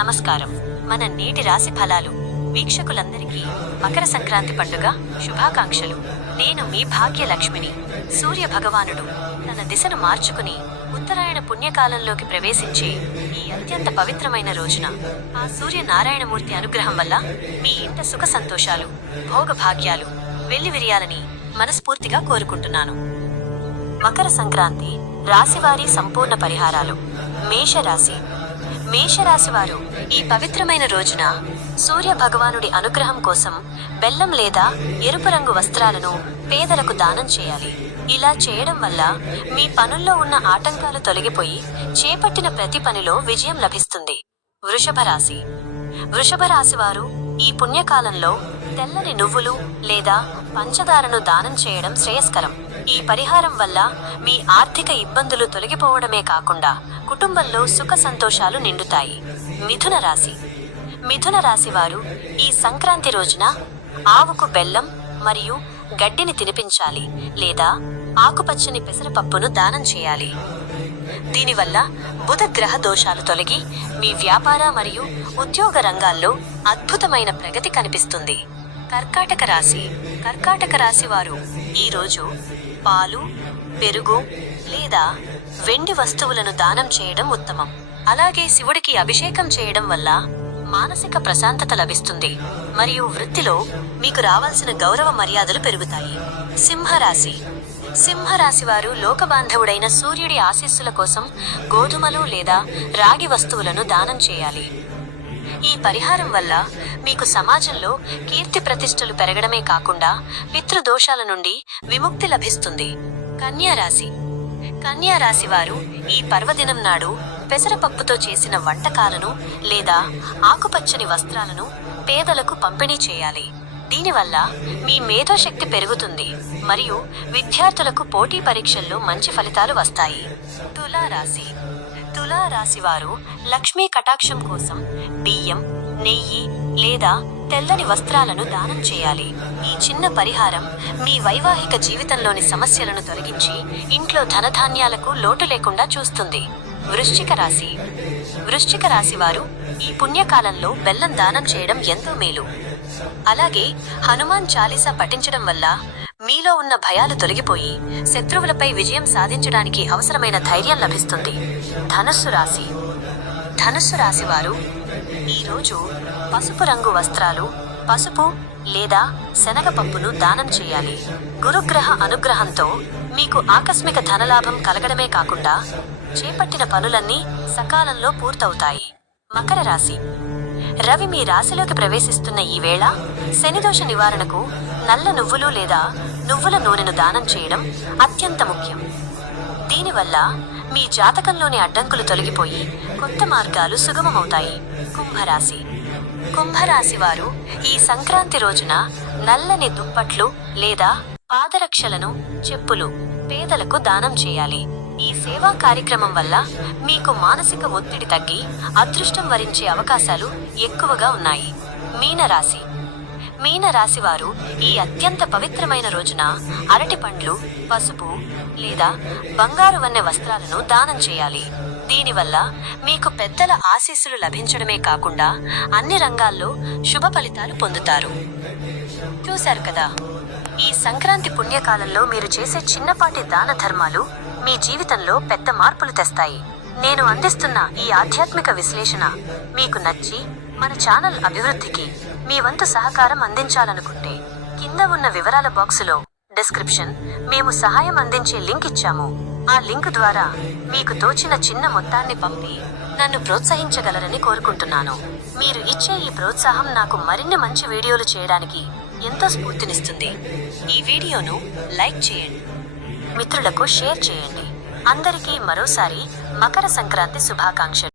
నమస్కారం. మన నేటి రాశి ఫలాలు వీక్షకులందరికీ మకర సంక్రాంతి పండుగ శుభాకాంక్షలు. నేను మీ భాగ్యలక్ష్మిని. సూర్య భగవానుడు తన దిశను మార్చుకుని ఉత్తరాయణ పుణ్యకాలంలోకి ప్రవేశించే ఈ అత్యంత పవిత్రమైన రోజున ఆ సూర్యనారాయణమూర్తి అనుగ్రహం వల్ల మీ ఇంట సుఖ సంతోషాలు, భోగభాగ్యాలు వెల్లివిరియాలని మనస్ఫూర్తిగా కోరుకుంటున్నాను. మకర సంక్రాంతి రాశివారీ సంపూర్ణ పరిహారాలు. మేషరాశి. మేషరాశి వారు ఈ పవిత్రమైన రోజున సూర్య భగవానుడి అనుగ్రహం కోసం బెల్లం లేదా ఎరుపు రంగు వస్త్రాలను పేదలకు దానం చేయాలి. ఇలా చేయడం వల్ల మీ పనుల్లో ఉన్న ఆటంకాలు తొలగిపోయి చేపట్టిన ప్రతి పనిలో విజయం లభిస్తుంది. వృషభ రాశి. వృషభ రాశి వారు ఈ పుణ్యకాలంలో తెల్లని నువ్వులు లేదా పంచదారను దానం చేయడం శ్రేయస్కరం. ఈ పరిహారం వల్ల మీ ఆర్థిక ఇబ్బందులు తొలగిపోవడమే కాకుండా కుటుంబంలో సుఖ సంతోషాలు నిండుతాయి. మిథున రాశి. మిథున రాశి వారు ఈ సంక్రాంతి రోజున ఆవుకు బెల్లం మరియు గడ్డిని తినిపించాలి లేదా ఆకుపచ్చని పెసరపప్పును దానం చేయాలి. దీనివల్ల బుధ గ్రహ దోషాలు తొలగి మీ వ్యాపార మరియు ఉద్యోగ రంగాల్లో అద్భుతమైన ప్రగతి కనిపిస్తుంది. కర్కాటక రాశి. కర్కాటక రాశి వారు ఈరోజు పాలు, పెరుగు లేదా వెండి వస్తువులను దానం చేయడం ఉత్తమం. అలాగే శివుడికి అభిషేకం చేయడం వల్ల మానసిక ప్రశాంతత లభిస్తుంది మరియు వృత్తిలో మీకు రావాల్సిన గౌరవ మర్యాదలు పెరుగుతాయి. సింహరాశి. సింహరాశి వారు లోకబాంధవుడైన సూర్యుడి ఆశీస్సుల కోసం గోధుమలు లేదా రాగి వస్తువులను దానం చేయాలి. ఈ పరిహారం వల్ల మీకు సమాజంలో కీర్తి ప్రతిష్టలు పెరగడమే కాకుండా పితృదోషాల నుండి విముక్తి లభిస్తుంది. కన్యా రాశి. కన్యా రాశి వారు ఈ పర్వదినం నాడు పెసరపప్పుతో చేసిన వంటకాలను లేదా ఆకుపచ్చని వస్త్రాలను పేదలకు పంపిణీ చేయాలి. దీనివల్ల మీ మేధోశక్తి పెరుగుతుంది మరియు విద్యార్థులకు పోటీ పరీక్షల్లో మంచి ఫలితాలు వస్తాయి. తులారాశి. తులారాశి వారు లక్ష్మీ కటాక్షం కోసం బియ్యం, నెయ్యి లేదా తెల్లని వస్త్రాలను దానం చేయాలి. ఈ చిన్న పరిహారం మీ వైవాహిక జీవితంలోని సమస్యలను తొలగించి ఇంట్లో ధనధాన్యాలకు లోటు లేకుండా చూస్తుంది. వృశ్చిక రాశి. వృశ్చిక రాశి వారు ఈ పుణ్యకాలంలో బెల్లం దానం చేయడం ఎంతో మేలు. అలాగే హనుమాన్ చాలీసా పఠించడం వల్ల మీలో ఉన్న భయాలు తొలగిపోయి శత్రువులపై విజయం సాధించడానికి అవసరమైన ధైర్యం లభిస్తుంది. ధనుస్సు రాశి. ధనుస్సు రాశి వారు ఈరోజు పసుపు రంగు వస్త్రాలు, పసుపు లేదా శనగపప్పును దానం చేయాలి. గురుగ్రహ అనుగ్రహంతో మీకు ఆకస్మిక ధనలాభం కలగడమే కాకుండా చేపట్టిన పనులన్నీ సకాలంలో పూర్తవుతాయి. మకర రాశి. రవి మీ రాశిలోకి ప్రవేశిస్తున్న ఈ వేళ శనిదోష నివారణకు నల్ల నువ్వులు లేదా నువ్వుల నూనెను దానం చేయడం అత్యంత ముఖ్యం. దీనివల్ల మీ జాతకంలోని అడ్డంకులు తొలగిపోయి కొత్త మార్గాలు సుగమమవుతాయి. కుంభరాశి. కుంభరాశి వారు ఈ సంక్రాంతి రోజున నల్లని దుప్పట్లు లేదా పాదరక్షలను, చెప్పులు పేదలకు దానం చేయాలి. ఈ సేవా కార్యక్రమం వల్ల మీకు మానసిక ఒత్తిడి తగ్గి అదృష్టం వరించే అవకాశాలు ఎక్కువగా ఉన్నాయి. మీనరాశి. మీనరాశి వారు ఈ అత్యంత పవిత్రమైన రోజున అరటి పండ్లు, పసుపు లేదా బంగారు వన్నె వస్త్రాలను దానం చేయాలి. దీనివల్ల మీకు పెద్దల ఆశీస్సులు లభించడమే కాకుండా అన్ని రంగాల్లో శుభ ఫలితాలు పొందుతారు. చూశారు కదా, ఈ సంక్రాంతి పుణ్యకాలంలో మీరు చేసే చిన్నపాటి దాన ధర్మాలు మీ జీవితంలో పెద్ద మార్పులు తెస్తాయి. నేను అందిస్తున్న ఈ ఆధ్యాత్మిక విశ్లేషణ మీకు నచ్చి మన ఛానల్ అభివృద్ధికి మీ వంతు సహకారం అందించాలనుకుంటే కింద ఉన్న వివరాల బాక్సులో డిస్క్రిప్షన్ మేము సహాయం అందించే లింక్ ఇచ్చాము. ఆ లింక్ ద్వారా మీకు తోచిన చిన్న మొత్తాన్ని పంపి నన్ను ప్రోత్సహించగలరని కోరుకుంటున్నాను. మీరు ఇచ్చే ఈ ప్రోత్సాహం నాకు మరిన్ని మంచి వీడియోలు చేయడానికి ఎంతో స్ఫూర్తినిస్తుంది. ఈ వీడియోను లైక్ చేయండి, మిత్రులకు షేర్ చేయండి. అందరికీ మరోసారి మకర సంక్రాంతి శుభాకాంక్షలు.